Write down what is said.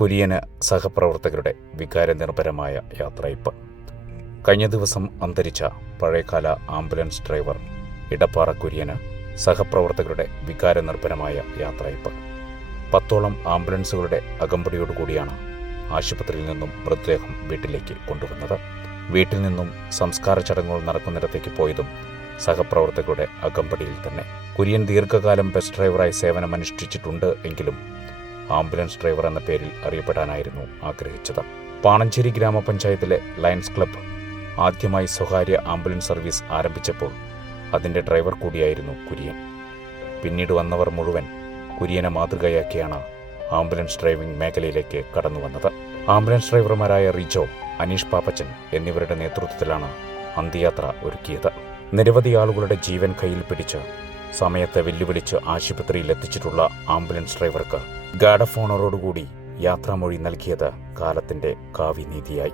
കുര്യന് സഹപ്രവർത്തകരുടെ വികാരനിർഭരമായ യാത്രയപ്പ്. കഴിഞ്ഞ ദിവസം അന്തരിച്ച പഴയകാല ആംബുലൻസ് ഡ്രൈവർ ഇടപ്പാറ കുര്യന് സഹപ്രവർത്തകരുടെ വികാരനിർഭരമായ യാത്രയപ്പ്. പത്തോളം ആംബുലൻസുകളുടെ അകമ്പടിയോടുകൂടിയാണ് ആശുപത്രിയിൽ നിന്നും മൃതദേഹം വീട്ടിലേക്ക് കൊണ്ടുവന്നത്. വീട്ടിൽ നിന്നും സംസ്കാര ചടങ്ങുകൾ നടക്കുന്നിടത്തേക്ക് പോയതും സഹപ്രവർത്തകരുടെ അകമ്പടിയിൽ തന്നെ. കുര്യൻ ദീർഘകാലം ബസ് ഡ്രൈവറായി സേവനമനുഷ്ഠിച്ചിട്ടുണ്ട് എങ്കിലും ആംബുലൻസ് ഡ്രൈവർ എന്ന പേരിൽ അറിയപ്പെടാനായിരുന്നു ആഗ്രഹിച്ചത്. പാണഞ്ചേരി ഗ്രാമപഞ്ചായത്തിലെ ലയൺസ് ക്ലബ്ബ് ആദ്യമായി സ്വകാര്യ ആംബുലൻസ് സർവീസ് ആരംഭിച്ചപ്പോൾ അതിന്റെ ഡ്രൈവർ കൂടിയായിരുന്നു കുര്യൻ. പിന്നീട് വന്നവർ മുഴുവൻ കുര്യനെ മാതൃകയാക്കിയാണ് ആംബുലൻസ് ഡ്രൈവിംഗ് മേഖലയിലേക്ക് കടന്നു വന്നത്. ആംബുലൻസ് ഡ്രൈവർമാരായ റിജോ അനീഷ് പാപ്പച്ചൻ എന്നിവരുടെ നേതൃത്വത്തിലാണ് അന്ത്യയാത്ര ഒരുക്കിയത്. നിരവധി ആളുകളുടെ ജീവൻ കയ്യിൽ പിടിച്ച് സമയത്തെ വെല്ലുവിളിച്ച് ആശുപത്രിയിൽ എത്തിച്ചിട്ടുള്ള ആംബുലൻസ് ഡ്രൈവർക്ക് ഗാർഡ് ഓഫ് ഓണറോടുകൂടി യാത്രാമൊഴി നൽകിയത് കാലത്തിന്റെ കാവ്യനീതിയായി.